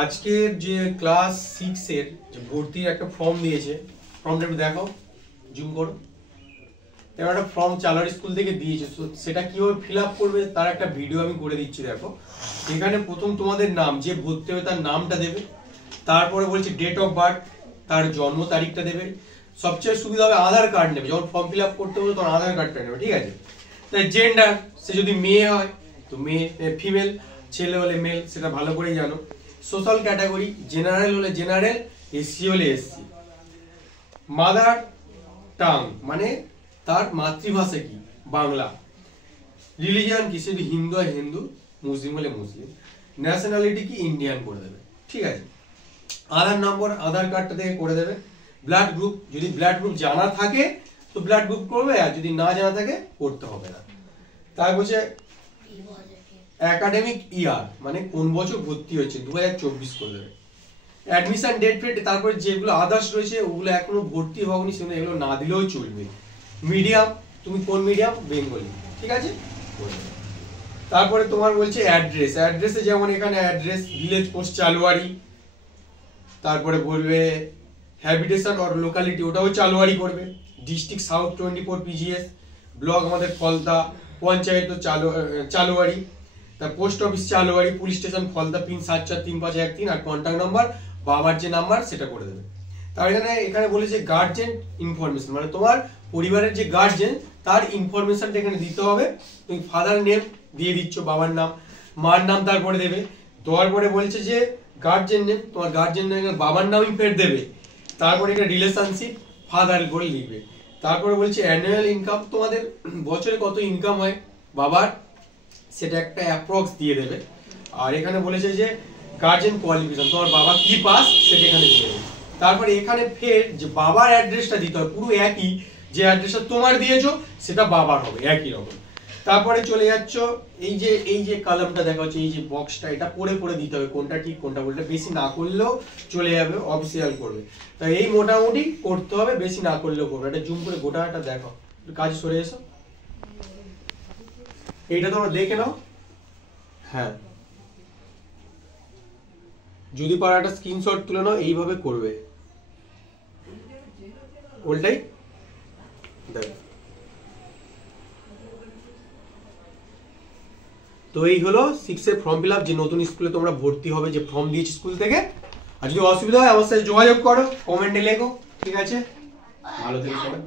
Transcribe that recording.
আজকের যে ক্লাস 6 এর যে ভর্তির একটা ফর্ম দিয়েছে, ফর্মটা একটু দেখো, জুম করো। এবার একটা ফর্ম চালার স্কুল থেকে দিয়েছে, সেটা কিভাবে ফিল আপ করবে তার একটা ভিডিও আমি করে দিচ্ছি। দেখো এখানে প্রথম তোমাদের নাম, যে ভর্তি হবে তার নামটা দেবে, তারপরে বলছে ডেট অফ বার্থ, তার জন্ম তারিখটা দেবে। সবচেয়ে সুবিধা হবে আধার কার্ড নেবে, যখন ফর্ম ফিল আপ করতে হবে তখন আধার কার্ডটা নেবে, ঠিক আছে। তাই জেন্ডার, সে যদি মেয়ে হয় তো মেয়ে, ফিমেল, ছেলে হলে মেল, সেটা ভালো করেই জানো। সোশ্যাল ক্যাটাগরি, জেনারেল হলে জেনারেল, এসসি হলে এসসি। মাদার টাং মানে তার মাতৃভাষা কি, বাংলা। রিলিজিয়ন কি, যদি হিন্দু হয় হিন্দু, মুসলিম হলে মুসলিম। ন্যাশনালিটি কি, ইন্ডিয়ান করে দেবে, ঠিক আছে। আধার নম্বর আধার কার্ডটা থেকে করে দেবে। ব্লাড গ্রুপ, যদি ব্লাড গ্রুপ জানা থাকে তো ব্লাড গ্রুপ করবে, আর যদি না জানা থাকে করতে হবে না। তার বলছে একাডেমিক ইয়ার মানে কোন বছর ভর্তি হয়েছে, 2024 করে দেবে। অ্যাডমিশন ডেট ফেট, তারপরে যেগুলো আদার্স রয়েছে ওগুলো এখনো ভর্তি হওনি, সেগুলো এগুলো না দিলেও চলবে। মিডিয়াম, তুমি কোন মিডিয়াম, বেঙ্গলি, ঠিক আছে। তারপরে তোমার বলছে অ্যাড্রেস, অ্যাড্রেসে যেমন এখানে অ্যাড্রেস ভিলেজ পোস্ট চালুয়ারি, তারপরে বলবে হ্যাবিটেশন অর লোকালিটি, ওটাও চালুয়ারি করবে। ডিস্ট্রিক্ট সাউথ 24 PGS, ব্লক আমাদের ফলতা, পঞ্চায়েত চালুয়ারি, তার post office Chaluari, police station Falta, pin 743513, আর কন্ট্যাক্ট নাম্বার বাবার যে নাম্বার সেটা করে দেবে। তার এখানে বলেছে গার্জেন ইনফরমেশন, মানে তোমার পরিবারের যে গার্জেন তার ইনফরমেশনটা এখানে দিতে হবে। তুমি ফাদার নেম দিয়ে দিচ্ছ, বাবার নাম, মার নাম তারপরে দেবে। দেওয়ার পরে বলছে যে গার্জেন নেম, তোমার গার্জেন নেম বাবার নামই ফের দেবে। তারপরে এটা রিলেশনশিপ ফাদার করে লিখবে। তারপরে বলছে অ্যানুয়াল ইনকাম, তোমাদের বছরে কত ইনকাম হয় বাবার, সেটা একটা অ্যাপ্রক্স দিয়ে দেবে। আর এখানে বলেছে যে গার্জেন কোয়ালিফিকেশন, তোমার বাবা কি পাস সেটা এখানে দিয়ে দেবে। তারপরে এখানে ফের যে বাবার অ্যাড্রেসটা দিতে হবে, পুরো একই, যে অ্যাড্রেসটা তোমার দিয়েছো সেটা বাবার হবে একই রকম। তারপরে চলে যাচ্ছ এই যে কলামটা দেখা হচ্ছে, এই যে বক্সটা, এটা পড়ে পড়ে দিতে হবে কোনটা ঠিক কোনটা ভুল। বেশি না করলেও চলে যাবে, অফিসিয়াল করবে। তাই এই মোটামুটি করতে হবে, বেশি না করলেও করবে। এটা জুম করে গোটাটা দেখো, কাজ সরে এসো, এইটা তোমরা দেখে নাও। হ্যাঁ, যদি পারো একটা স্ক্রিনশট তুলে নাও, এইভাবে করবে ওটাই দেখো। তো এই হলো 6 এর ফর্ম ফিল আপ, যে নতুন স্কুলে তোমরা ভর্তি হবে, যে ফর্ম দিয়েছি স্কুল থেকে। আর যদি অসুবিধা হয় আমার সাথে যোগাযোগ করো, কমেন্টে লেখো, ঠিক আছে। ভালো থেকো সবাই।